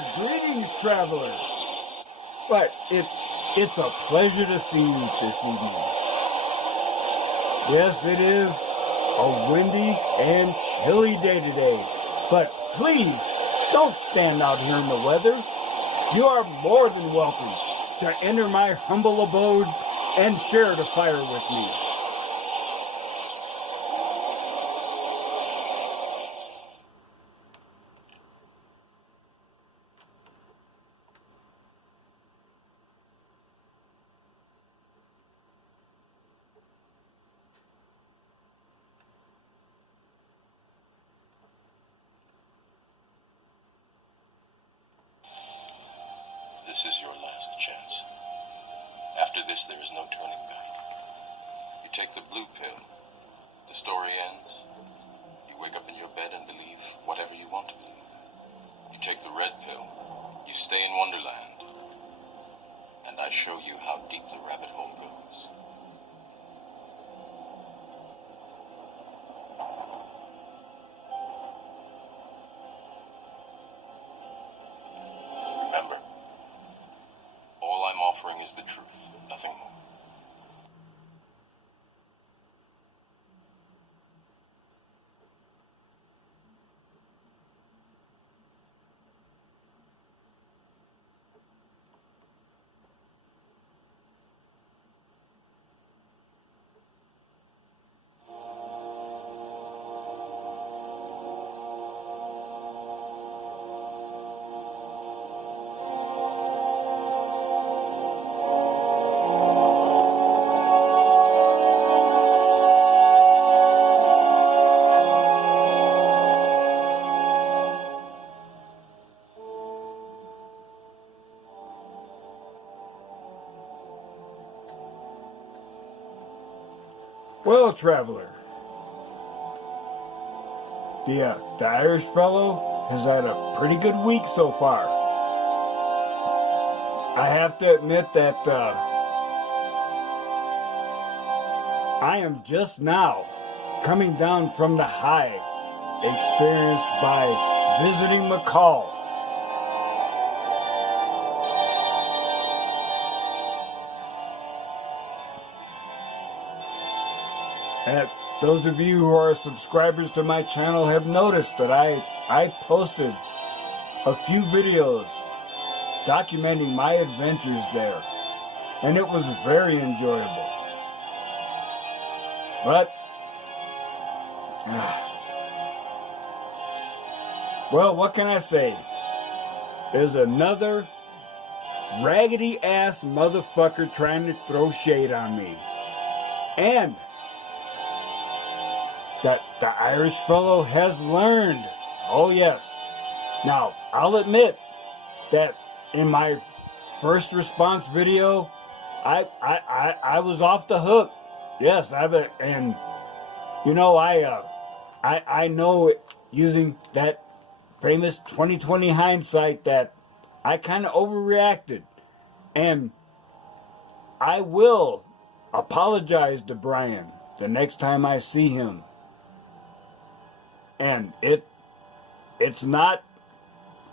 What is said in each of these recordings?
Greetings, travelers. But it's a pleasure to see you this evening. Yes, it is a windy and chilly day today. But please, don't stand out here in the weather. You are more than welcome to enter my humble abode and share the fire with me. This is your last chance. After this, there is no turning back. You take the blue pill, the story ends. You wake up in your bed and believe whatever you want to believe. You take the red pill, you stay in Wonderland, and I show you how deep the rabbit hole goes. Remember, all I'm offering is the truth, nothing more. Well, traveler, the Irish fellow has had a pretty good week so far. I have to admit that I am just now coming down from the high experienced by visiting McCall. And those of you who are subscribers to my channel have noticed that I posted a few videos documenting my adventures there. And it was very enjoyable. But, well, what can I say? There's another raggedy ass motherfucker trying to throw shade on me. And that the Irish fellow has learned. Oh yes. Now, I'll admit that in my first response video, I was off the hook. Yes, and you know I know using that famous 2020 hindsight that I kind of overreacted, and I will apologize to Brian the next time I see him. And it's not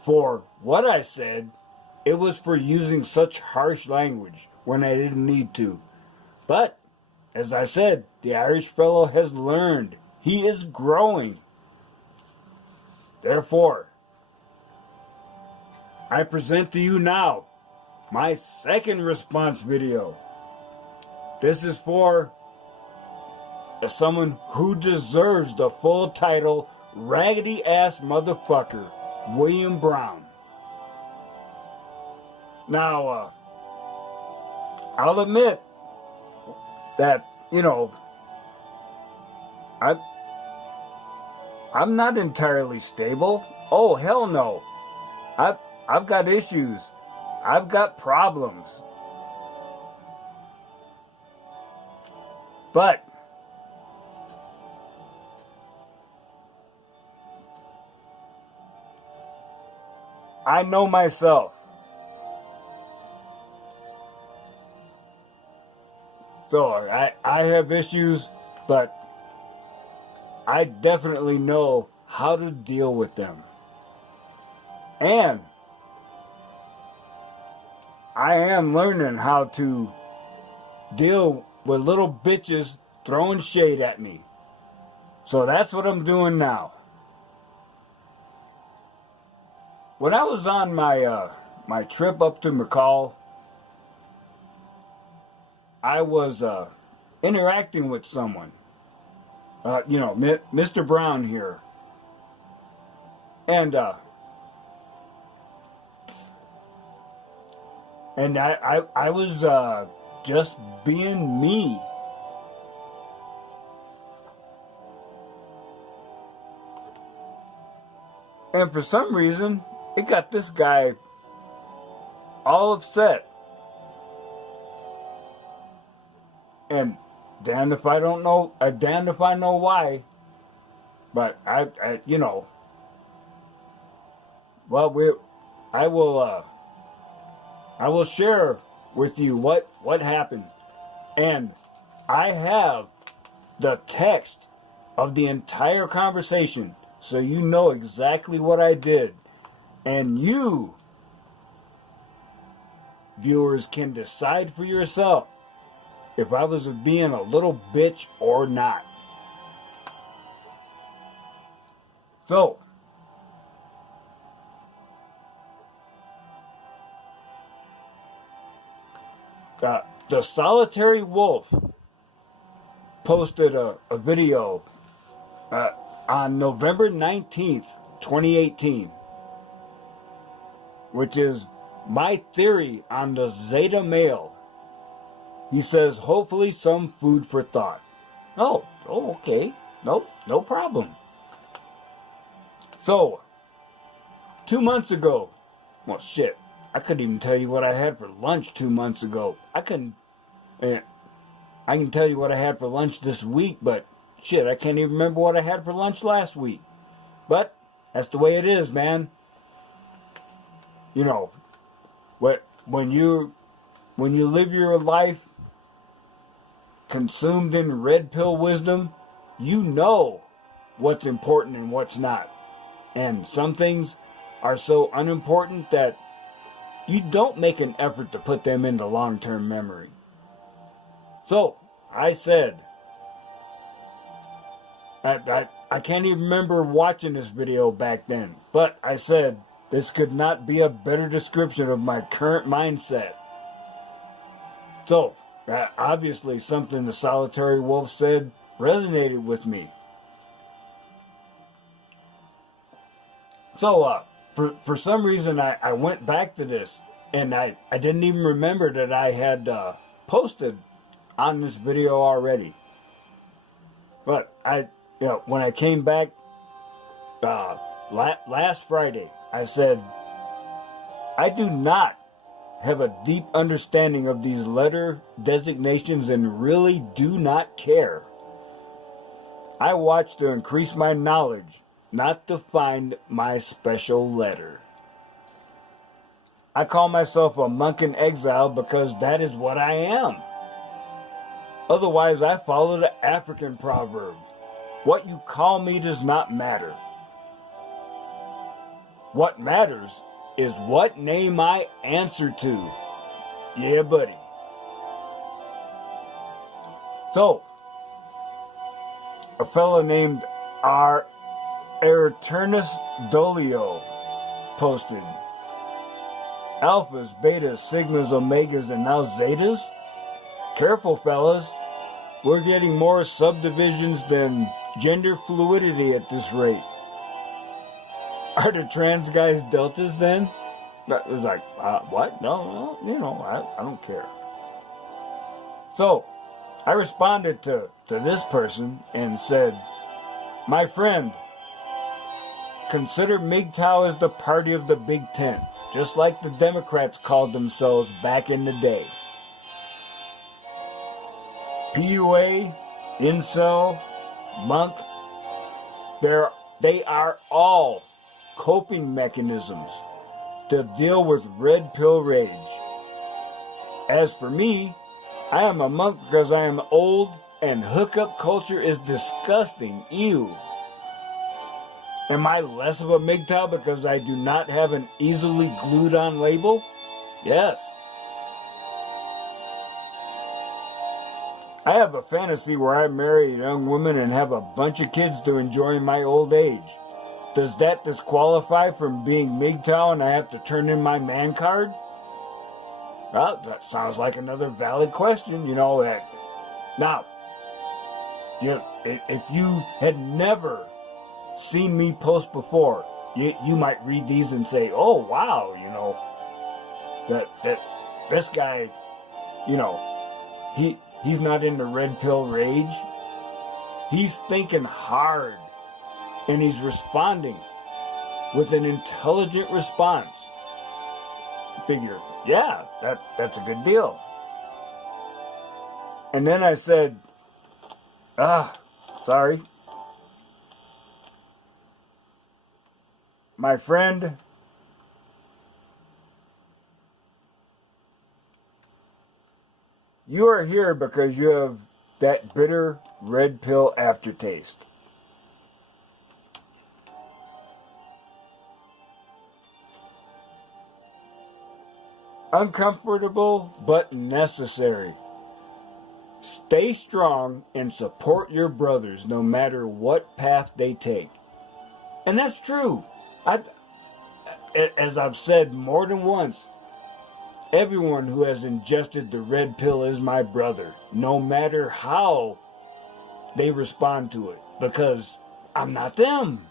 for what I said, it was for using such harsh language when I didn't need to. But, as I said, the Irish fellow has learned. He is growing. Therefore, I present to you now my second response video. This is for someone who deserves the full title, Raggedy Ass Motherfucker, William Brown. Now, I'll admit that, you know, I'm not entirely stable. Oh, hell no. I've got issues. I've got problems. But I know myself. So I have issues, but I definitely know how to deal with them. And I am learning how to deal with little bitches throwing shade at me. So that's what I'm doing now. When I was on my trip up to McCall, I was interacting with someone. Mr. Brown here. And I was just being me. And for some reason, it got this guy all upset. And damned if I don't know, damned if I know why. But I I will share with you what happened. And I have the text of the entire conversation, so you know exactly what I did. And you, viewers, can decide for yourself if I was being a little bitch or not. So, the Solitary Wolf posted a video on November 19th, 2018, which is my theory on the Zeta male. He says, hopefully some food for thought. Oh, okay. Nope, no problem. So, 2 months ago, well, shit, I couldn't even tell you what I had for lunch 2 months ago. I can tell you what I had for lunch this week, but shit, I can't even remember what I had for lunch last week. But that's the way it is, man. You know, when you live your life consumed in red pill wisdom, you know what's important and what's not. And some things are so unimportant that you don't make an effort to put them into long-term memory. So, I said, I can't even remember watching this video back then, but I said, this could not be a better description of my current mindset. So, obviously something the Solitary Wolf said resonated with me. So, for some reason, I went back to this, and I didn't even remember that I had posted on this video already. But when I came back last Friday, I said, I do not have a deep understanding of these letter designations and really do not care. I watch to increase my knowledge, not to find my special letter. I call myself a monk in exile because that is what I am. Otherwise, I follow the African proverb, what you call me does not matter. What matters is what name I answer to. Yeah, buddy. So, a fellow named R. Eriturnus Dolio posted, Alphas, betas, sigmas, omegas, and now zetas? Careful, fellas. We're getting more subdivisions than gender fluidity at this rate. Are the trans guys deltas then? That was like, what? No, I don't care. So, I responded to this person and said, my friend, consider MGTOW as the party of the big tent, just like the Democrats called themselves back in the day. PUA, incel, monk, they are all coping mechanisms to deal with red pill rage. As for me, I am a monk because I am old and hookup culture is disgusting. Ew. Am I less of a MGTOW because I do not have an easily glued on label? Yes. I have a fantasy where I marry a young woman and have a bunch of kids to enjoy my old age. Does that disqualify from being MGTOW and I have to turn in my man card? Well, that sounds like another valid question, you know. Now, if you had never seen me post before, you might read these and say, oh, wow, you know, that this guy, you know, he's not into red pill rage. He's thinking hard, and he's responding with an intelligent response. Figure, yeah, that's a good deal. And then I said, sorry. My friend, you are here because you have that bitter red pill aftertaste. Uncomfortable, but necessary. Stay strong and support your brothers no matter what path they take. And that's true. As I've said more than once, everyone who has ingested the red pill is my brother, no matter how they respond to it, because I'm not them.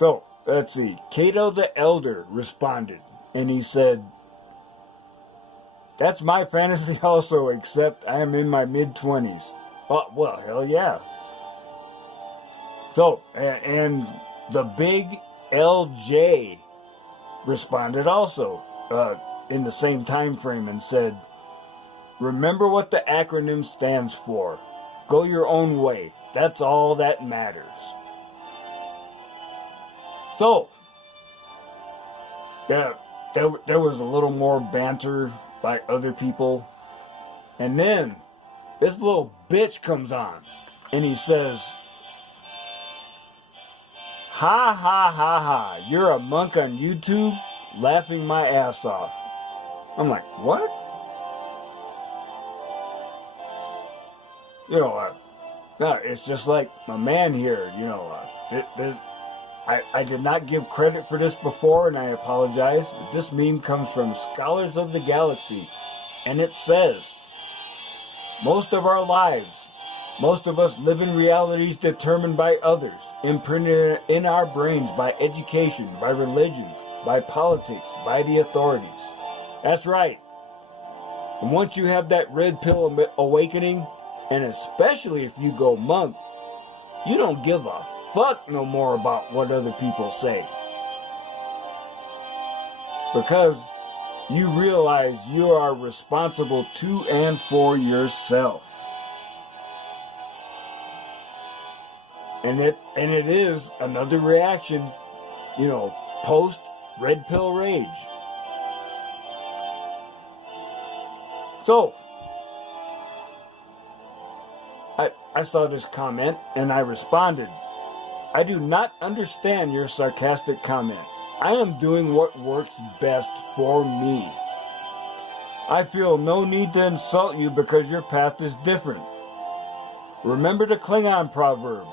So, let's see. Cato the Elder responded, and he said, that's my fantasy also, except I am in my mid-20s. Oh, well, hell yeah. So, and the big LJ responded also in the same time frame and said, remember what the acronym stands for. Go your own way. That's all that matters. So, there was a little more banter by other people. And then this little bitch comes on and he says, ha ha ha ha, you're a monk on YouTube laughing my ass off. I'm like, what? You know, no, it's just like my man here, you know, I did not give credit for this before, and I apologize. This meme comes from Scholars of the Galaxy, and it says, most of our lives, most of us live in realities determined by others, imprinted in our brains by education, by religion, by politics, by the authorities. That's right. And once you have that red pill awakening, and especially if you go monk, you don't give a fuck no more about what other people say. Because you realize you are responsible to and for yourself. And it is another reaction, you know, post red pill rage. So I saw this comment and I responded, I do not understand your sarcastic comment. I am doing what works best for me. I feel no need to insult you because your path is different. Remember the Klingon proverb,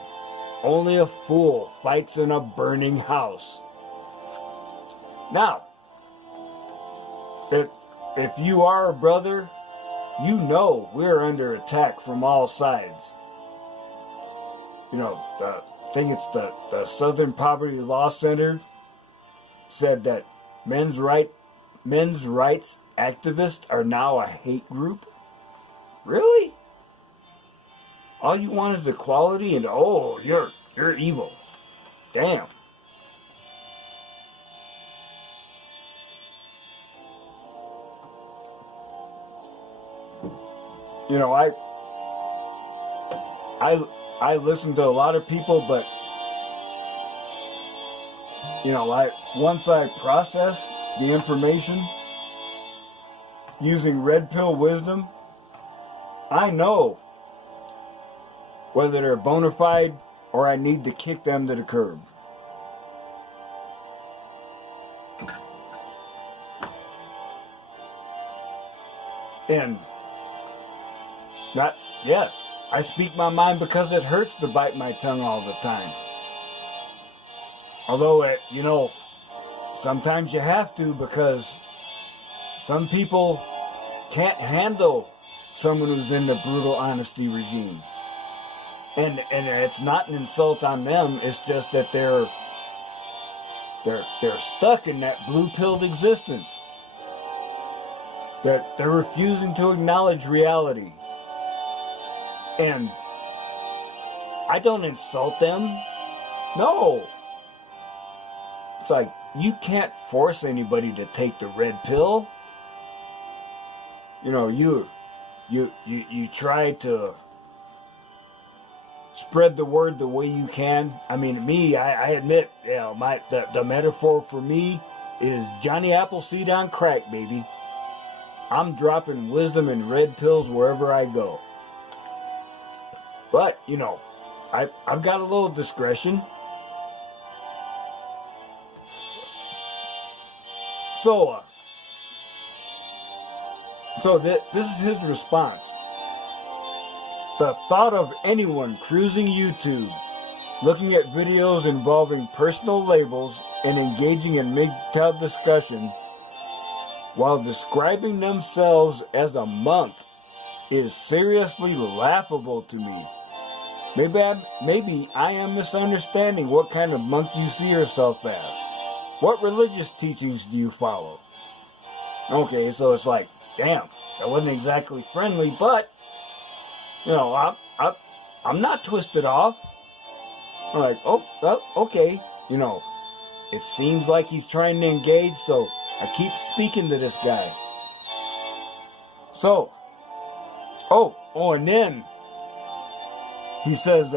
only a fool fights in a burning house. Now, if you are a brother, you know we're under attack from all sides. You know, I think it's the Southern Poverty Law Center said that men's rights activists are now a hate group. Really? All you want is equality and oh, you're evil. Damn. You know, I listen to a lot of people, but you know, once I process the information using red pill wisdom, I know whether they're bona fide or I need to kick them to the curb. And not, yes, I speak my mind because it hurts to bite my tongue all the time. Although sometimes you have to, because some people can't handle someone who's in the brutal honesty regime. And it's not an insult on them, it's just that they're stuck in that blue-pilled existence. That they're refusing to acknowledge reality. And I don't insult them. No. It's like, you can't force anybody to take the red pill. You try to spread the word the way you can. I mean, I admit, the metaphor for me is Johnny Appleseed on crack, baby. I'm dropping wisdom and red pills wherever I go. But, I've got a little discretion. So this is his response. The thought of anyone cruising YouTube, looking at videos involving personal labels, and engaging in MGTOW discussion while describing themselves as a monk is seriously laughable to me. Maybe I am misunderstanding what kind of monk you see yourself as. What religious teachings do you follow? Okay, so it's like, damn, that wasn't exactly friendly, but I'm not twisted off. I'm like, oh, well, okay, it seems like he's trying to engage, so I keep speaking to this guy. So, and then he says,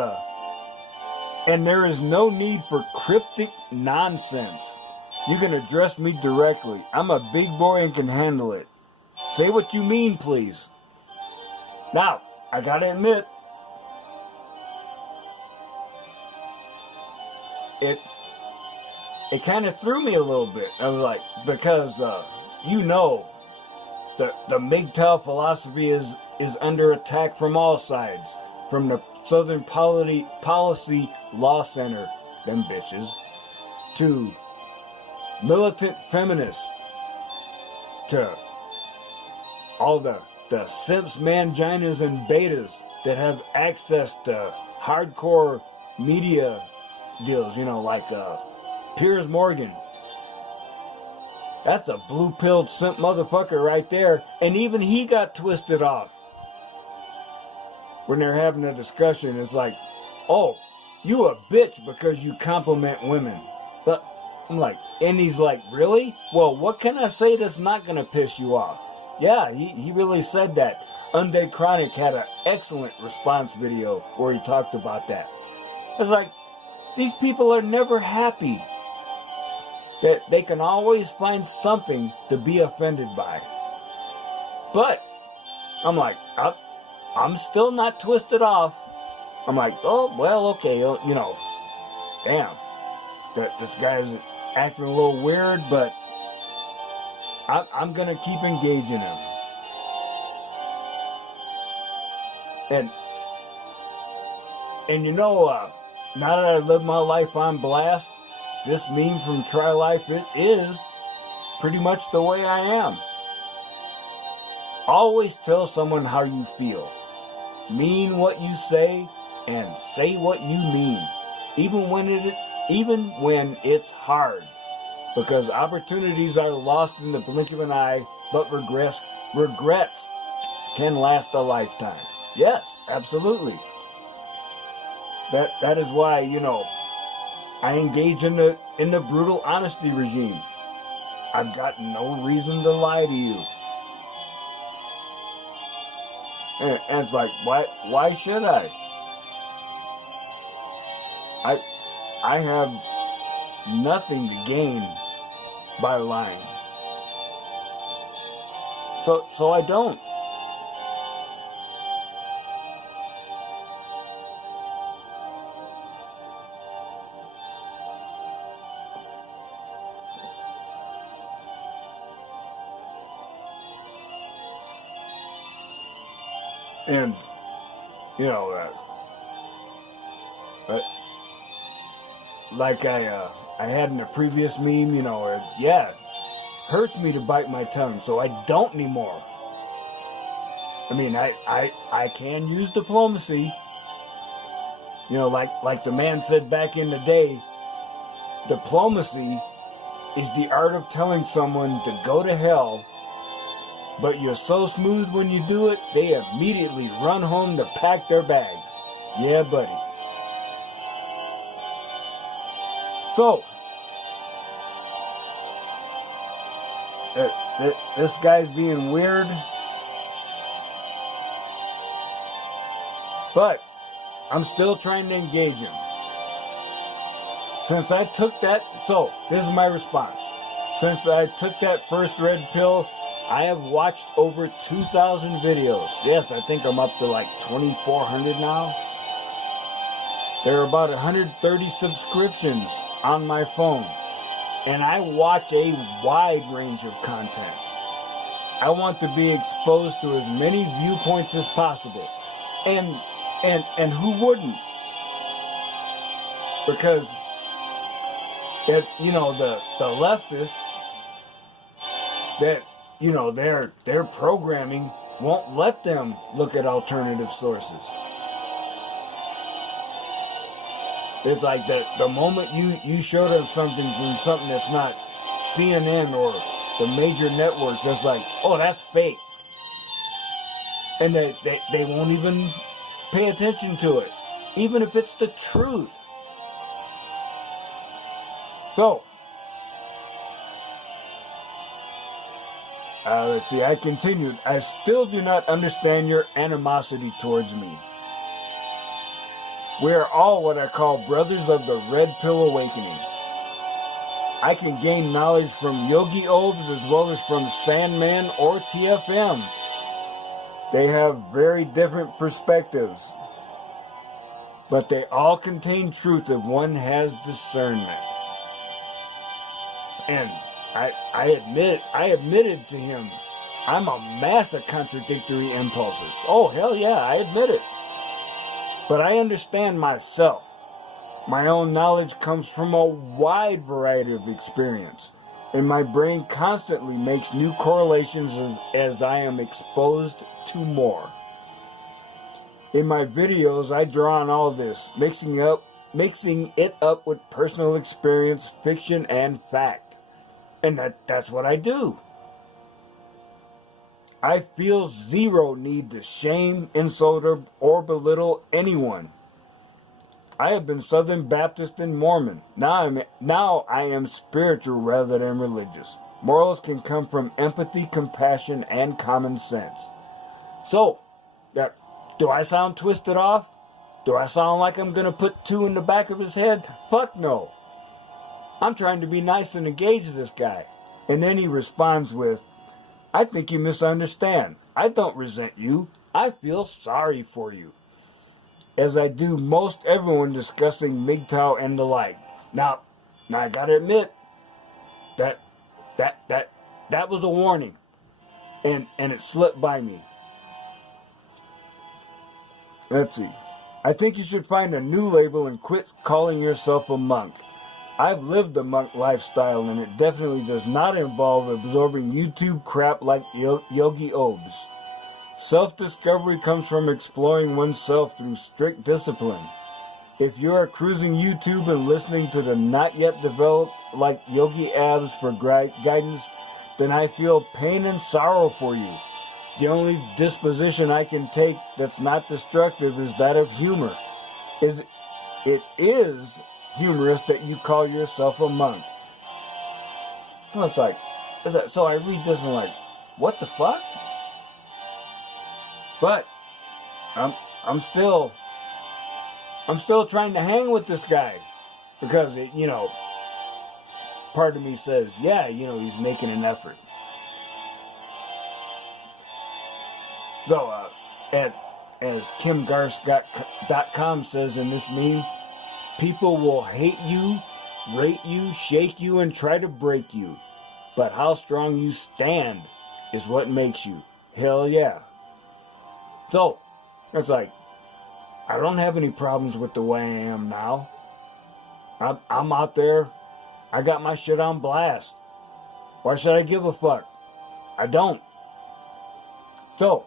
and there is no need for cryptic nonsense. You can address me directly. I'm a big boy and can handle it. Say what you mean, please. Now, I gotta admit, it kind of threw me a little bit. I was like, because the MGTOW philosophy is under attack from all sides, from the Southern Policy Law Center, them bitches, to militant feminists, to all the simps, manginas, and betas that have access to hardcore media deals, like Piers Morgan. That's a blue-pilled simp motherfucker right there, and even he got twisted off. When they're having a discussion, it's like, oh, you a bitch because you compliment women. But I'm like, and he's like, really? Well, what can I say that's not going to piss you off? Yeah, he really said that. Undead Chronic had an excellent response video where he talked about that. It's like, these people are never happy. That they can always find something to be offended by. But I'm like, I'm still not twisted off. I'm like, oh, well, okay, damn. This guy's acting a little weird, but I'm going to keep engaging him. And now that I live my life on blast, this meme from Try Life, it is pretty much the way I am. Always tell someone how you feel. Mean what you say, and say what you mean. Even when it's hard. Because opportunities are lost in the blink of an eye, but regrets can last a lifetime. Yes, absolutely. That is why, I engage in the brutal honesty regime. I've got no reason to lie to you. And it's like, why should I? I have nothing to gain by lying. So I don't. And, you know, like I had in the previous meme, you know, yeah, hurts me to bite my tongue, so I don't anymore. I mean, I can use diplomacy. You know, like the man said back in the day, diplomacy is the art of telling someone to go to hell, but you're so smooth when you do it, they immediately run home to pack their bags. Yeah, buddy. So, this guy's being weird, but I'm still trying to engage him. Since I took that, so this is my response. Since I took that first red pill, I have watched over 2,000 videos. Yes, I think I'm up to like 2,400 now. There are about 130 subscriptions on my phone. And I watch a wide range of content. I want to be exposed to as many viewpoints as possible. And who wouldn't? Because that, you know, the leftists, that, you know, their programming won't let them look at alternative sources. It's like that the moment you show them something from something that's not CNN or the major networks, that's like, oh, that's fake. And they won't even pay attention to it, even if it's the truth. So, let's see, I continued. I still do not understand your animosity towards me. We are all what I call brothers of the Red Pill Awakening. I can gain knowledge from Yogi Obes as well as from Sandman or TFM. They have very different perspectives, but they all contain truth if one has discernment. And I admitted to him, I'm a mass of contradictory impulses. Oh, hell yeah, I admit it. But I understand myself. My own knowledge comes from a wide variety of experience, and my brain constantly makes new correlations as I am exposed to more. In my videos, I draw on all this, mixing it up with personal experience, fiction, and fact. And that's what I do. I feel zero need to shame, insult, or belittle anyone. I have been Southern Baptist and Mormon. Now I am spiritual rather than religious. Morals can come from empathy, compassion, and common sense. So, do I sound twisted off? Do I sound like I'm going to put two in the back of his head? Fuck no. I'm trying to be nice and engage this guy. And then he responds with, I think you misunderstand. I don't resent you. I feel sorry for you. As I do most everyone discussing MGTOW and the like. Now I gotta admit, that was a warning. And it slipped by me. Let's see. I think you should find a new label and quit calling yourself a monk. I've lived the monk lifestyle, and it definitely does not involve absorbing YouTube crap like Yogi Obes. Self-discovery comes from exploring oneself through strict discipline. If you are cruising YouTube and listening to the not yet developed like Yogi Abs for guidance, then I feel pain and sorrow for you. The only disposition I can take that's not destructive is that of humor. It is humorous that you call yourself a monk. Well, it's like, so I read this and I'm like, what the fuck? But I'm still trying to hang with this guy because part of me says, yeah, he's making an effort. So, as KimGarst.com says in this meme, people will hate you, rate you, shake you, and try to break you. But how strong you stand is what makes you. Hell yeah. So, It's like, I don't have any problems with the way I am now. I'm out there. I got my shit on blast. Why should I give a fuck? I don't. So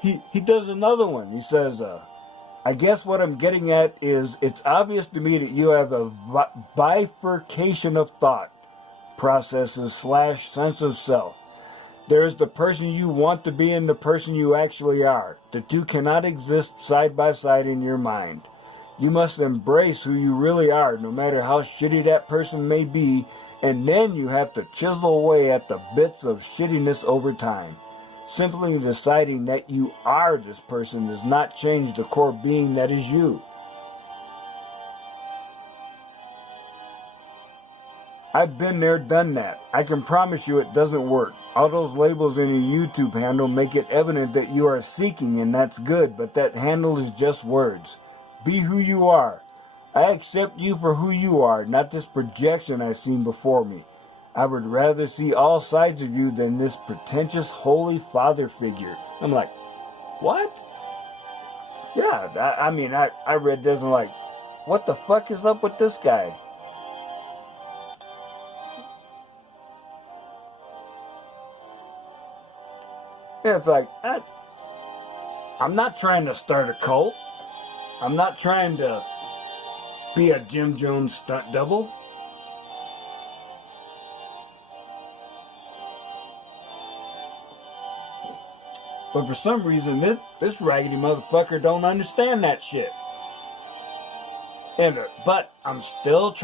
he does another one. He says, I guess what I'm getting at is it's obvious to me that you have a bifurcation of thought processes / sense of self. There is the person you want to be and the person you actually are. The two cannot exist side by side in your mind. You must embrace who you really are, no matter how shitty that person may be, and then you have to chisel away at the bits of shittiness over time. Simply deciding that you are this person does not change the core being that is you. I've been there, done that. I can promise you it doesn't work. All those labels in your YouTube handle make it evident that you are seeking, and that's good, but that handle is just words. Be who you are. I accept you for who you are, not this projection I've seen before me. I would rather see all sides of you than this pretentious holy father figure. I'm like, what? Yeah, I read this and like, what the fuck is up with this guy? Yeah, it's like, I'm not trying to start a cult. I'm not trying to be a Jim Jones stunt double. But for some reason, this raggedy motherfucker don't understand that shit. But I'm still trying.